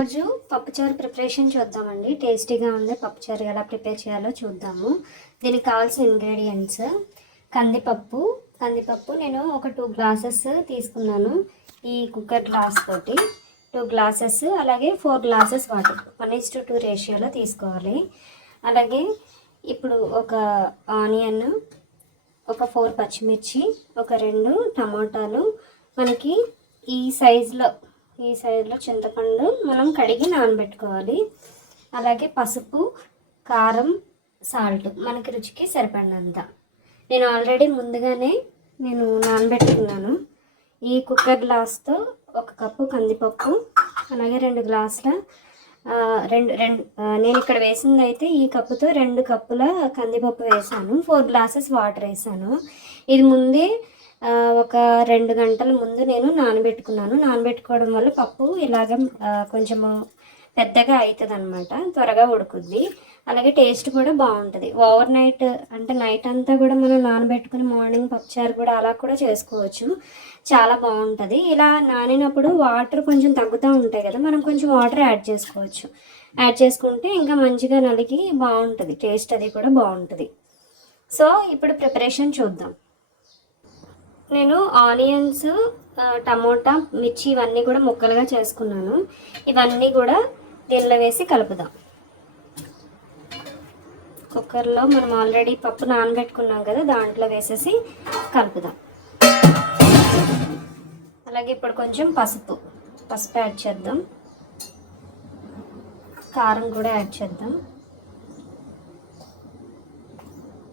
రోజు పప్పుచారు ప్రిపరేషన్ చూద్దామండి. టేస్టీగా ఉండే పప్పుచారు ఎలా ప్రిపేర్ చేయాలో చూద్దాము. దీనికి కావాల్సిన ఇంగ్రీడియంట్స్ కందిపప్పు. కందిపప్పు నేను ఒక టూ గ్లాసెస్ తీసుకున్నాను. ఈ కుక్కర్ గ్లాస్ తోటి టూ గ్లాసెస్ అలాగే four glasses water. One is to two రేషియోలో తీసుకోవాలి. అలాగే ఇప్పుడు ఒక ఆనియన్ ఒక ఫోర్ పచ్చిమిర్చి ఒక రెండు టమాటాలు. మనకి ఈ సైజులో ఈ సైజులో చింతపండు మనం కడిగి నానబెట్టుకోవాలి. అలాగే పసుపు కారం సాల్ట్ మనకి రుచికి సరిపడినంత. నేను ఆల్రెడీ ముందుగానే నేను నానబెట్టుకున్నాను. ఈ కుక్కర్ గ్లాస్తో ఒక కప్పు కందిపప్పు అలాగే రెండు గ్లాసుల రెండు రెండు నేను ఇక్కడ వేసింది అయితే ఈ కప్పుతో రెండు కప్పుల కందిపప్పు వేసాను. ఫోర్ గ్లాసెస్ వాటర్ వేసాను. ఇది ముందే ఒక రెండు గంటల ముందు నేను నానబెట్టుకున్నాను. నానబెట్టుకోవడం వల్ల పప్పు ఇలాగ కొంచెము పెద్దగా అవుతుంది అనమాట త్వరగా ఉడుకుద్ది. అలాగే టేస్ట్ కూడా బాగుంటుంది. ఓవర్ నైట్ అంటే నైట్ అంతా కూడా మనం నానబెట్టుకుని మార్నింగ్ పప్పుచారు కూడా అలా కూడా చేసుకోవచ్చు. చాలా బాగుంటుంది. ఇలా నానినప్పుడు వాటర్ కొంచెం తగ్గుతూ ఉంటాయి కదా మనం కొంచెం వాటర్ యాడ్ చేసుకోవచ్చు. యాడ్ చేసుకుంటే ఇంకా మంచిగా నలిగి బాగుంటుంది. టేస్ట్ అది కూడా బాగుంటుంది. సో ఇప్పుడు ప్రిపరేషన్ చూద్దాం. నేను ఆనియన్స్ టమోటా మిర్చి ఇవన్నీ కూడా ముక్కలుగా చేసుకున్నాను. ఇవన్నీ కూడా దీనిలో వేసి కలుపుదాం. కుక్కర్లో మనం ఆల్రెడీ పప్పు నానబెట్టుకున్నాం కదా దాంట్లో వేసేసి కలుపుదాం. అలాగే ఇప్పుడు కొంచెం పసుపు పసుపు యాడ్ చేద్దాం. కారం కూడా యాడ్ చేద్దాం.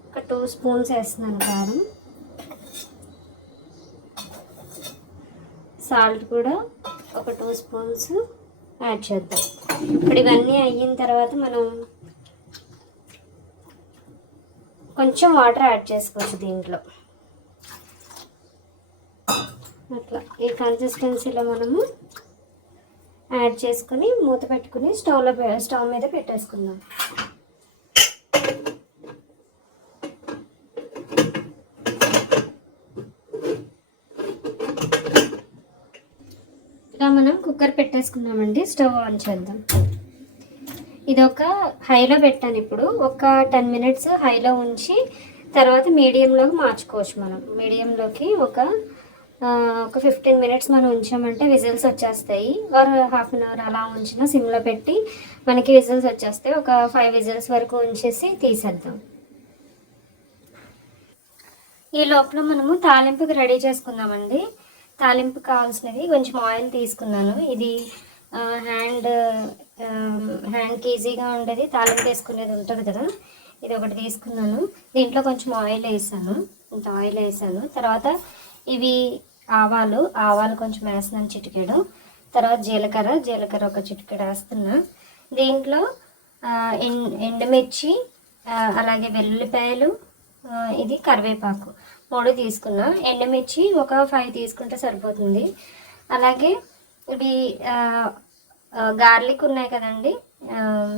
ఒక టూ స్పూన్స్ వేస్తున్నాను కారం. సాల్ట్ కూడా ఒక టూ స్పూన్స్ యాడ్ చేద్దాం. ఇప్పుడు ఇవన్నీ అయిన తర్వాత మనం కొంచెం వాటర్ యాడ్ చేసుకోవచ్చు దీంట్లో. అట్లా ఈ కన్సిస్టెన్సీలో మనము యాడ్ చేసుకుని మూత పెట్టుకుని స్టవ్లో స్టవ్ మీద పెట్టేసుకుందాం ఇలా మనం కుక్కర్ పెట్టేసుకున్నామండి స్టవ్ ఆన్ చేద్దాం. ఇది ఒక హైలో పెట్టాను ఇప్పుడు ఒక టెన్ మినిట్స్ హైలో ఉంచి తర్వాత మీడియంలోకి మార్చుకోవచ్చు మనం. మీడియంలోకి ఒక ఒక ఫిఫ్టీన్ మినిట్స్ మనం ఉంచామంటే విజిల్స్ వచ్చేస్తాయి. ఆర్ హాఫ్ అన్ అవర్ అలా ఉంచిన సిమ్లో పెట్టి మనకి విజిల్స్ వచ్చేస్తాయి. ఒక ఫైవ్ విజిల్స్ వరకు ఉంచేసి తీసేద్దాం. ఈ లోపల మనము తాలింపుకి రెడీ చేసుకుందామండి. తాలింపు కావాల్సినవి కొంచెం ఆయిల్ తీసుకున్నాను. ఇది హ్యాండ్ హ్యాండ్ కేజీగా హ్యాండ్కి ఈజీగా ఉండేది. తాలింపు వేసుకునేది ఉంటుంది కదా. ఇది ఒకటి తీసుకున్నాను. దీంట్లో కొంచెం ఆయిల్ వేసాను. ఇంత ఆయిల్ వేసాను. తర్వాత ఇవి ఆవాలు. ఆవాలు కొంచెం వేస్తున్నాను చిటికెడు. తర్వాత జీలకర్ర. జీలకర్ర ఒక చిటికెడు వేస్తున్నా. దీంట్లో ఆ, ఎన్ ఎండుమిర్చి అలాగే వెల్లుల్లిపాయలు ఇది కరివేపాకు. మూడు తీసుకున్నాం. ఎండుమిర్చి ఒక ఫైవ్ తీసుకుంటే సరిపోతుంది. అలాగే ఇవి గార్లిక్ ఉన్నాయి కదండి.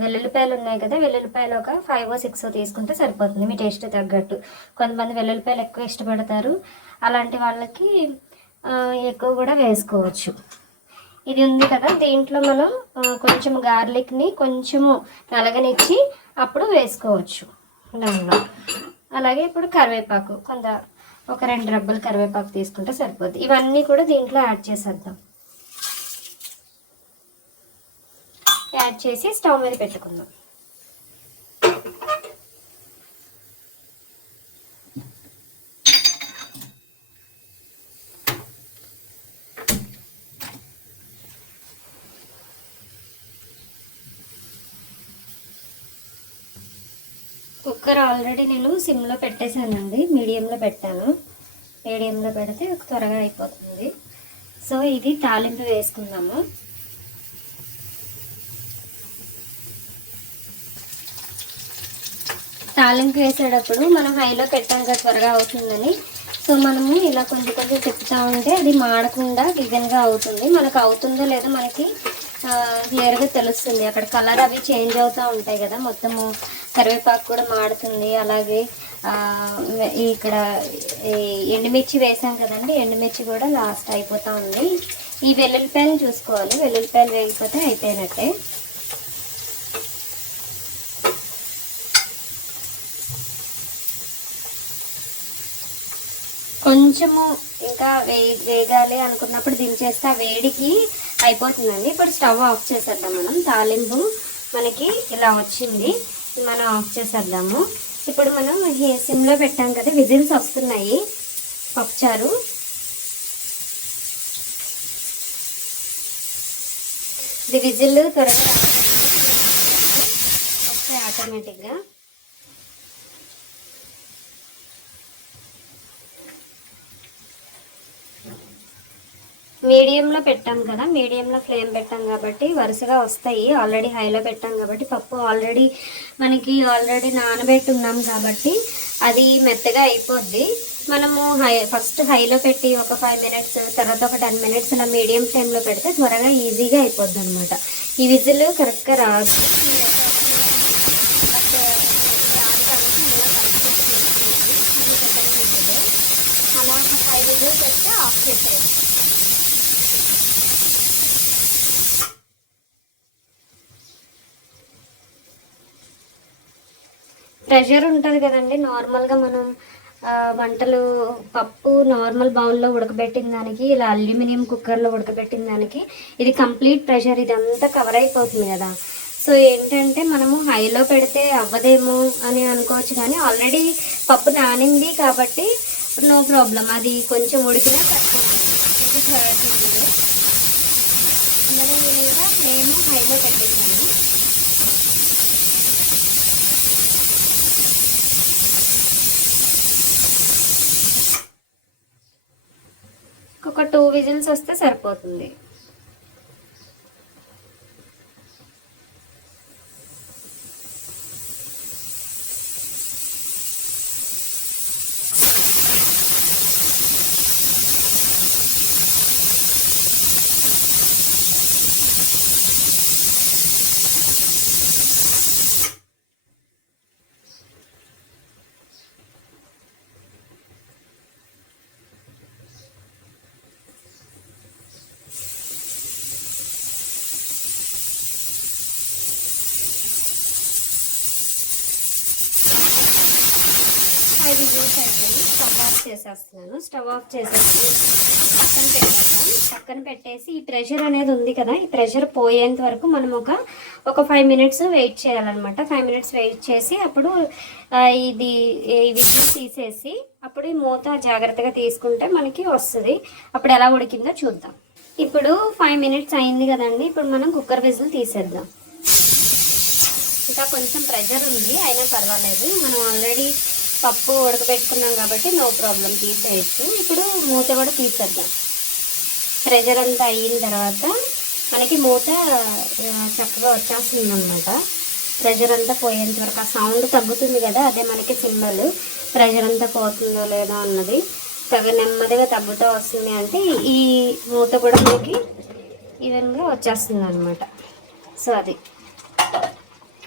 వెల్లుల్లిపాయలు ఉన్నాయి కదా వెల్లుల్లిపాయలు ఒక ఫైవ్ సిక్స్ తీసుకుంటే సరిపోతుంది. మీ టేస్ట్ తగ్గట్టు. కొంతమంది వెల్లుల్లిపాయలు ఎక్కువ ఇష్టపడతారు. అలాంటి వాళ్ళకి ఎక్కువ కూడా వేసుకోవచ్చు. ఇది ఉంది కదా దీంట్లో మనం కొంచెం గార్లిక్ని కొంచెము నలగనిచ్చి అప్పుడు వేసుకోవచ్చు. దానిలో. అలాగే ఇప్పుడు కరివేపాకు కొంత ఒక రెండు రబ్బలు కరివేపాకు తీసుకుంటే సరిపోద్ది. ఇవన్నీ కూడా దీంట్లో యాడ్ చేసేద్దాం. యాడ్ చేసి స్టవ్ మీద పెట్టుకుందాం. కుక్కర్ ఆల్రెడీ నేను సిమ్లో పెట్టేశానండి. మీడియంలో పెట్టాను. మీడియంలో పెడితే త్వరగా అయిపోతుంది. సో ఇది తాలింపు వేసుకుందాము. తాలింపు వేసేటప్పుడు మనం హైలో పెట్టాం కదా త్వరగా అవుతుందని. సో మనము ఇలా కొంచెం కొంచెం తిప్పుతూ ఉంటే అది మాడకుండా డిజైన్గా అవుతుంది. మనకు అవుతుందో లేదో మనకి క్లియర్గా తెలుస్తుంది. అక్కడ కలర్ అవి చేంజ్ అవుతూ ఉంటాయి కదా మొత్తము. కరివేపాకు కూడా మాడుతుంది. అలాగే ఇక్కడ ఈ ఎండుమిర్చి వేసాం కదండి ఎండుమిర్చి కూడా లాస్ట్ అయిపోతూ ఉంది. ఈ వెల్లుల్లిపాయలు చూసుకోవాలి వెల్లుల్లిపాయలు వేయకపోతే అయిపోయినట్టే. కొంచెము ఇంకా వే వేగాలి అనుకున్నప్పుడు దించేస్తే ఆ వేడికి అయిపోతుందండి. ఇప్పుడు స్టవ్ ఆఫ్ చేసేద్దాం మనం. తాలింపు మనకి ఇలా వచ్చింది. మనం ఆఫ్ చేసేద్దాము. ఇప్పుడు మనం ఈ సిమ్లో పెట్టాం కదా విజిల్స్ వస్తున్నాయి. పప్పుచారు. ఇది విజిల్ త్వరగా వస్తాయి ఆటోమేటిక్గా మీడియంలో పెట్టాం కదా మీడియంలో ఫ్లేమ్ పెట్టాం కాబట్టి వరుసగా వస్తాయి. ఆల్రెడీ హైలో పెట్టాం కాబట్టి పప్పు ఆల్రెడీ మనకి ఆల్రెడీ నానబెట్టి ఉన్నాం కాబట్టి అది మెత్తగా అయిపోద్ది. మనము హై ఫస్ట్ హైలో పెట్టి ఒక ఫైవ్ మినిట్స్ తర్వాత ఒక టెన్ మినిట్స్ అలా మీడియం ఫ్లేమ్లో పెడితే త్వరగా ఈజీగా అయిపోద్ది అనమాట ఈ విజిల్ కరెక్ట్గా రాదు. అలా ఫైవ్ విజిల్స్ వస్తే ఆఫ్ చేసేది ప్రెషర్ ఉంటుంది కదండి. నార్మల్గా మనం వంటలు పప్పు నార్మల్ బౌల్లో ఉడకబెట్టిన దానికి ఇలా అల్యూమినియం కుక్కర్లో ఉడకబెట్టిన దానికి ఇది కంప్లీట్ ప్రెషర్. ఇదంతా కవర్ అయిపోతుంది కదా. సో ఏంటంటే మనము హైలో పెడితే అవ్వదేమో అని అనుకోవచ్చు కానీ ఆల్రెడీ పప్పు నానింది కాబట్టి నో ప్రాబ్లం అది కొంచెం ఉడికినా తక్కువ ఇది ఇంకా ఫ్లేమ్ హైలో పెట్టేసాను. ఒక టూ విజిల్స్ వస్తే సరిపోతుంది. ఫైవ్ విజిల్స్ అయిపోయి స్టవ్ ఆఫ్ చేసేస్తున్నాను. స్టవ్ ఆఫ్ చేసేసి పక్కన పెట్టేద్దాం. పక్కన పెట్టేసి ఈ ప్రెషర్ అనేది ఉంది కదా ఈ ప్రెషర్ పోయేంత వరకు మనం ఒక ఒక ఫైవ్ మినిట్స్ వెయిట్ చేయాలన్నమాట. ఫైవ్ మినిట్స్ వెయిట్ చేసి అప్పుడు ఇది ఈ విజిల్ తీసేసి అప్పుడు ఈ మూత జాగ్రత్తగా తీసుకుంటే మనకి వస్తుంది. అప్పుడు ఎలా ఉడికిందో చూద్దాం. ఇప్పుడు ఫైవ్ మినిట్స్ అయింది కదండి ఇప్పుడు మనం కుక్కర్ విజిల్ తీసేద్దాం. ఇంకా కొంచెం ప్రెషర్ ఉంది అయినా పర్వాలేదు. మనం ఆల్రెడీ పప్పు ఉడకబెట్టుకున్నాం కాబట్టి నో ప్రాబ్లం తీసేయచ్చు. ఇప్పుడు మూత కూడా తీసేద్దాం. ప్రెషర్ అంతా అయిన తర్వాత మనకి మూత చక్కగా వచ్చేస్తుంది అనమాట ప్రెషర్ అంతా పోయేంత వరకు ఆ సౌండ్ తగ్గుతుంది కదా అదే మనకి సింబల్ ప్రెషర్ అంతా పోతుందో లేదో అన్నది తగ్గ నెమ్మదిగా తగ్గుతూ వస్తుంది అంటే ఈ మూత కూడా మనకి ఈవెన్గా వచ్చేస్తుంది అనమాట సో అది.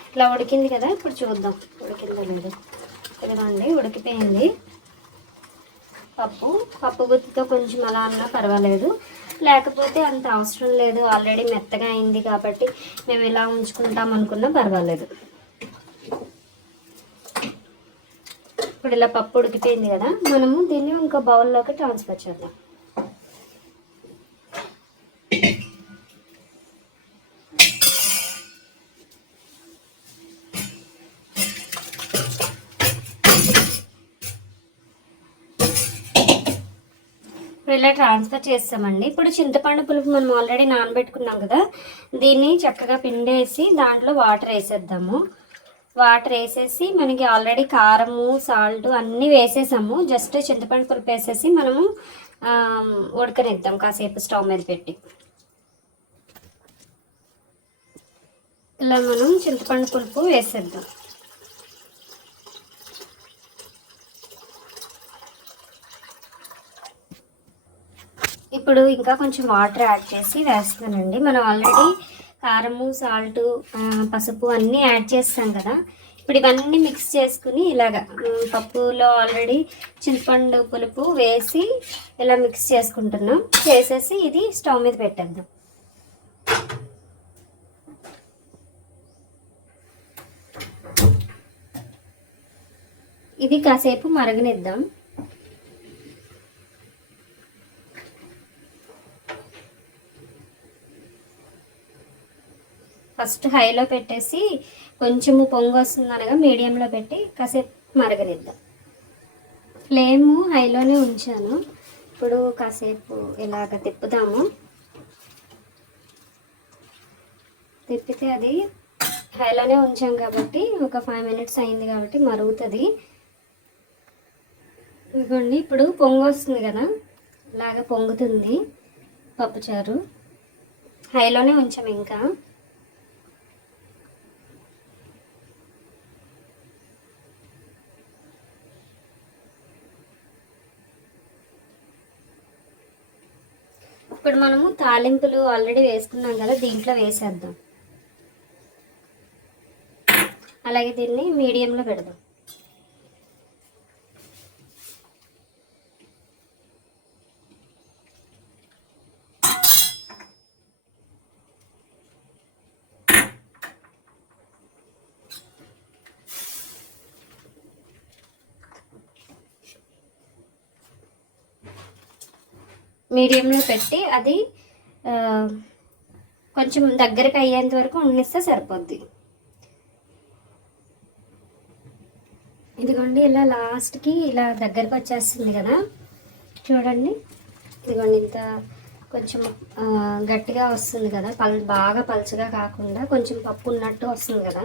ఇట్లా ఉడికింది కదా ఇప్పుడు చూద్దాం. ఉడికిందో లేదో? ఇదిగోండి ఉడికిపోయింది. పప్పు పప్పు గుత్తితో కొంచెం అలా అన్నా పర్వాలేదు. లేకపోతే అంత అవసరం లేదు ఆల్రెడీ మెత్తగా అయింది కాబట్టి మేము ఇలా ఉంచుకుంటాం అనుకున్నా పర్వాలేదు. ఇప్పుడు ఇలా పప్పు ఉడికిపోయింది కదా మనము దీన్ని ఇంకో బౌల్లోకి ట్రాన్స్ఫర్ చేద్దాం. ఇలా ట్రాన్స్ఫర్ చేస్తామండి. ఇప్పుడు చింతపండు పులుపు మనం ఆల్రెడీ నానబెట్టుకున్నాం కదా దీన్ని చక్కగా పిండేసి దాంట్లో వాటర్ వేసేద్దాము. వాటర్ వేసేసి మనకి ఆల్రెడీ కారము సాల్ట్ అన్నీ వేసేసాము. జస్ట్ చింతపండు పులుపు వేసేసి మనము ఉడకనిద్దాం కాసేపు స్టవ్ మీద పెట్టి. ఇలా మనం చింతపండు పులుపు వేసేద్దాం. ఇప్పుడు ఇంకా కొంచెం వాటర్ యాడ్ చేసి వేస్తానండి. మనం ఆల్రెడీ కారము సాల్ట్ పసుపు అన్నీ యాడ్ చేస్తాం కదా. ఇప్పుడు ఇవన్నీ మిక్స్ చేసుకుని ఇలాగ పప్పులో ఆల్రెడీ చింతపండు పులుపు వేసి ఇలా మిక్స్ చేసుకుంటున్నాం. చేసేసి ఇది స్టవ్ మీద పెట్టేద్దాం. ఇది కాసేపు మరగనిద్దాం. ఫస్ట్ హైలో పెట్టేసి కొంచెము పొంగు వస్తుంది అనగా మీడియంలో పెట్టి కాసేపు మరగనిద్దాం. ఫ్లేమ్ హైలోనే ఉంచాను. ఇప్పుడు కాసేపు ఇలాగ తిప్పుదాము. తిప్పితే అది హైలోనే ఉంచాం కాబట్టి ఒక ఫైవ్ మినిట్స్ అయింది కాబట్టి మరుగుతుంది. ఇదిగోండి ఇప్పుడు పొంగు వస్తుంది కదా ఇలాగ పొంగుతుంది పప్పుచారు. హైలోనే ఉంచాం ఇంకా. మనము తాలింపులు ఆల్రెడీ వేసుకున్నాం కదా దీంట్లో వేసేద్దాం. అలాగే దీన్ని మీడియంలో పెడదాం. మీడియంలో పెట్టి అది కొంచెం దగ్గరకు అయ్యేంత వరకు ఉండిస్తే సరిపోద్ది. ఇదిగోండి ఇలా లాస్ట్కి ఇలా దగ్గరకు వచ్చేస్తుంది కదా. చూడండి. ఇదిగోండి ఇంత కొంచెం గట్టిగా వస్తుంది కదా. పల్ బాగా పలుచగా కాకుండా కొంచెం పప్పు ఉన్నట్టు వస్తుంది కదా.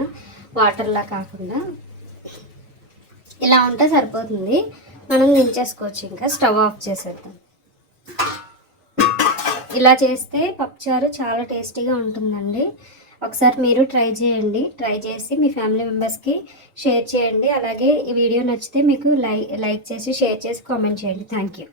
వాటర్లా కాకుండా. ఇలా ఉంటే సరిపోతుంది. మనం దించేసుకోవచ్చు ఇంకా. స్టవ్ ఆఫ్ చేసేద్దాం. ఇలా చేస్తే పప్పుచారు చాలా టేస్టీగా ఉంటుందండి. ఒకసారి మీరు ట్రై చేయండి. ట్రై చేసి మీ ఫ్యామిలీ మెంబర్స్కి షేర్ చేయండి. అలాగే ఈ వీడియో నచ్చితే మీకు లైక్ లైక్ చేసి షేర్ చేసి కామెంట్ చేయండి. Thank you